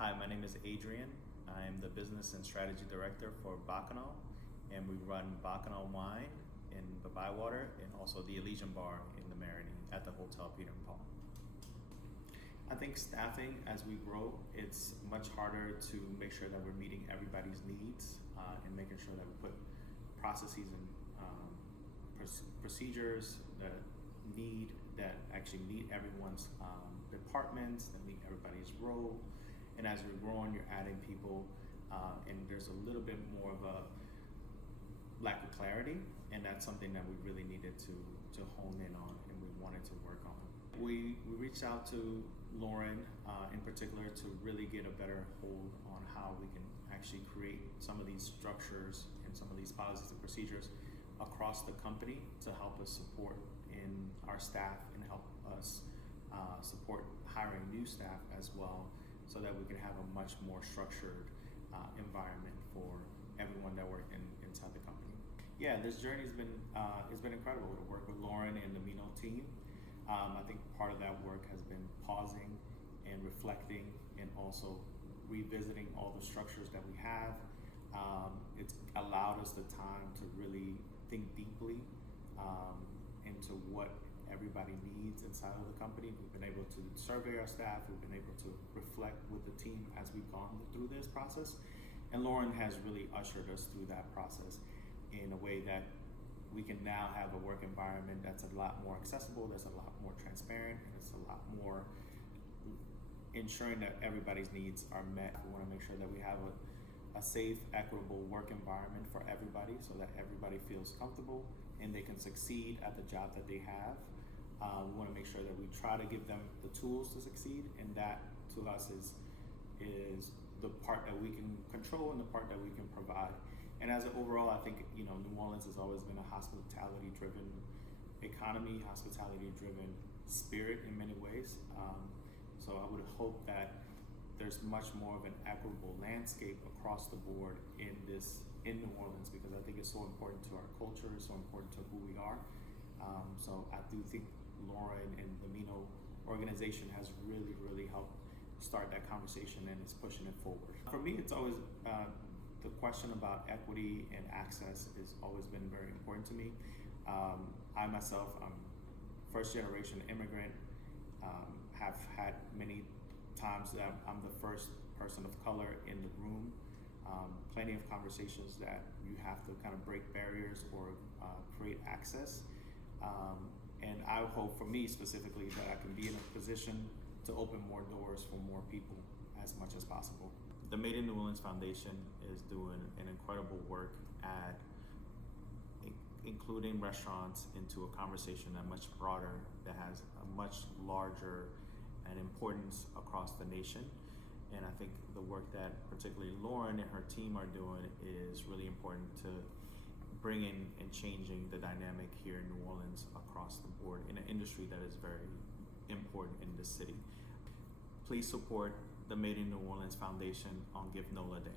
Hi, my name is Adrian. I am the Business and Strategy Director for Bacchanal, and we run Bacchanal Wine in the Bywater and also the Elysian Bar in the Marigny at the Hotel Peter and Paul. I think staffing, as we grow, it's much harder to make sure that we're meeting everybody's needs and making sure that we put processes and procedures that actually meet everyone's departments, that meet everybody's role. And as you're growing, you're adding people, and there's a little bit more of a lack of clarity, and that's something that we really needed to hone in on, and we wanted to work on. We reached out to Lauren in particular to really get a better hold on how we can actually create some of these structures and some of these policies and procedures across the company to help us support in our staff and help us support hiring new staff as well, so that we can have a much more structured environment for everyone that works inside the company. Yeah, this journey has been it's been incredible to work with Lauren and the Mino team. I think part of that work has been pausing and reflecting and also revisiting all the structures that we have. It's allowed us the time to really think deeply into what everybody needs inside of the company. We've been able to survey our staff. We've been able to reflect with the team as we've gone through this process. And Lauren has really ushered us through that process in a way that we can now have a work environment that's a lot more accessible, that's a lot more transparent, and it's a lot more ensuring that everybody's needs are met. We want to make sure that we have a safe, equitable work environment for everybody so that everybody feels comfortable and they can succeed at the job that they have. We want to make sure that we try to give them the tools to succeed, and that to us is the part that we can control and the part that we can provide. And as an overall, I think New Orleans has always been a hospitality-driven economy, hospitality-driven spirit in many ways. So I would hope that there's much more of an equitable landscape across the board in New Orleans, because I think it's so important to our culture, it's so important to who we are. So I do think Lauren and the Mino organization has really, really helped start that conversation and is pushing it forward. For me, it's always the question about equity and access has always been very important to me. I myself, I'm first generation immigrant, have had many times that I'm the first person of color in the room. Plenty of conversations that you have to kind of break barriers or create access. And I hope, for me specifically, that I can be in a position to open more doors for more people as much as possible. The Made in New Orleans Foundation is doing an incredible work at including restaurants into a conversation that much broader, that has a much larger and importance across the nation. And I think the work that particularly Lauren and her team are doing is really important to bring in and changing the dynamic here in New Orleans across the board in an industry that is very important in this city. Please support the Made in New Orleans Foundation on GiveNOLA Day.